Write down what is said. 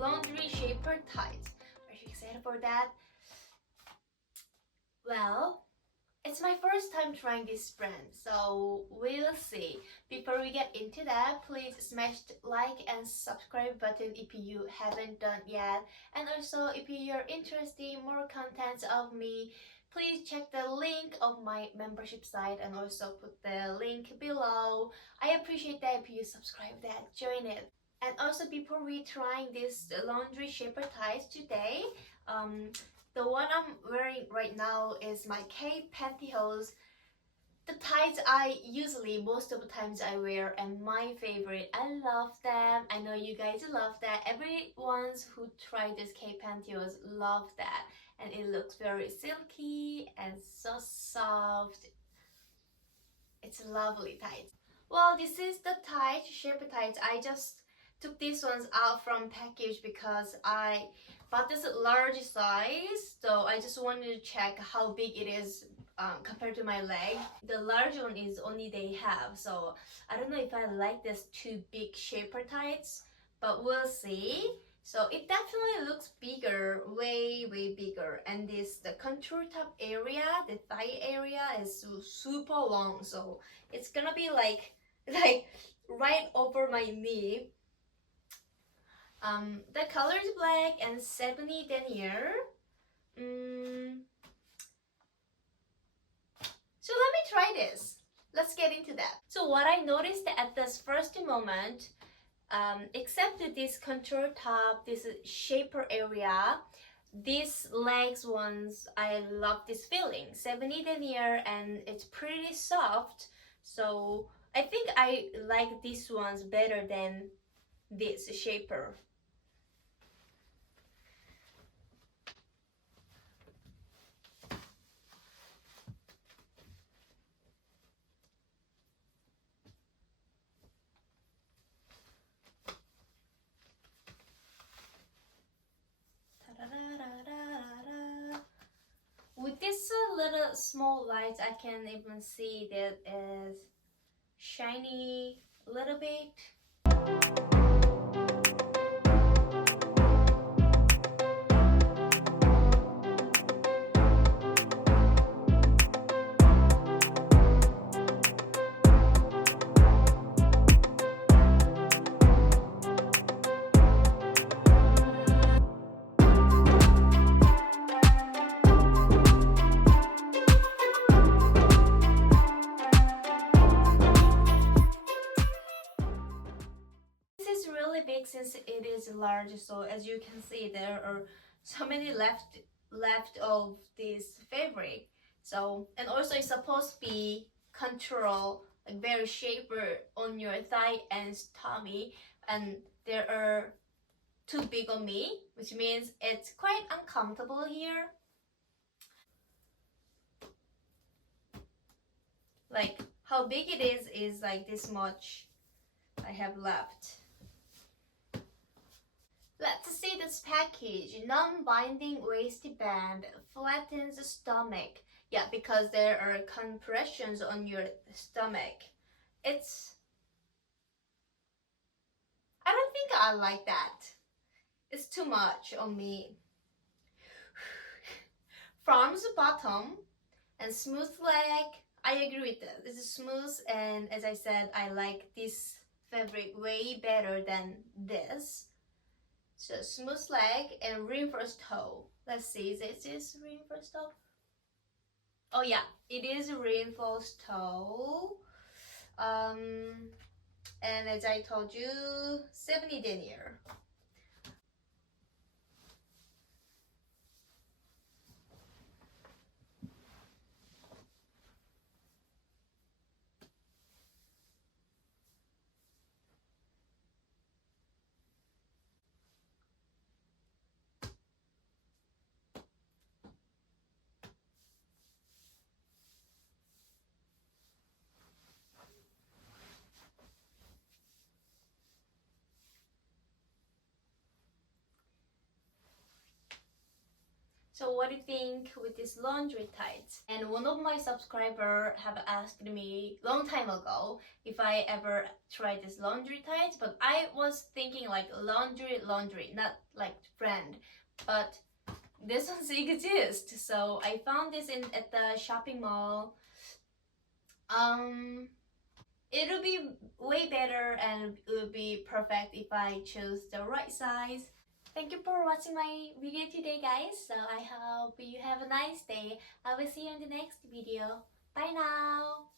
laundry shaper tights. Are you excited for that? Well, it's my first time trying this brand, so we'll see. Before we get into that, please smash the like and subscribe button if you haven't done yet. And also, if you're interested in more contents of me, please check the link of my membership site and also put the link below. I appreciate that if you subscribe that, join it. And also, before we trying this laundry shaper ties today, the one I'm wearing right now is my Pantyhose. The ties I usually most of the times I wear and my favorite. I love them. I know you guys love that. Everyone who tried this Pantyhose love that, and it looks very silky and so soft. It's lovely tights. Well, this is the tight shaper tights. I just took these ones out from package because I bought this large size, so I just wanted to check how big it is compared to my leg. The large one is only they have, so I don't know if I like this too big shaper tights, but we'll see. So it definitely looks bigger, way bigger, and the contour top area, the thigh area is super long, so it's gonna be like right over my knee. The color is black and 70 denier. So let me try this. Let's get into that. So what I noticed at this first moment, except this contour top, this shaper area, these legs ones, I love this feeling. 70 denier and it's pretty soft. So I think I like these ones better than this shaper. With this little small lights, I can even see that is shiny a little bit. Really big since it is large, so as you can see there are so many left of this fabric. So, and also it's supposed to be control, like very shaper on your thigh and tummy, and there are too big on me, which means it's quite uncomfortable here. Like how big it is like this much I have left. Let's see this package. Non-binding waistband, flattens the stomach. Yeah, because there are compressions on your stomach. I don't think I like that. It's too much on me. Firms bottom and smooth leg. I agree with that. This is smooth, and as I said, I like this fabric way better than this. So smooth leg and reinforced toe. Let's see, is this reinforced toe? Oh yeah, it is a reinforced toe. And as I told you, 70 denier. So what do you think with this laundry tights? And one of my subscriber have asked me long time ago if I ever tried this laundry tights, but I was thinking like laundry, not like brand. But this ones exist, so I found this at the shopping mall. It'll be way better and it would be perfect if I choose the right size. Thank you for watching my video today, guys. So I hope you have a nice day. I will see you in the next video. Bye now.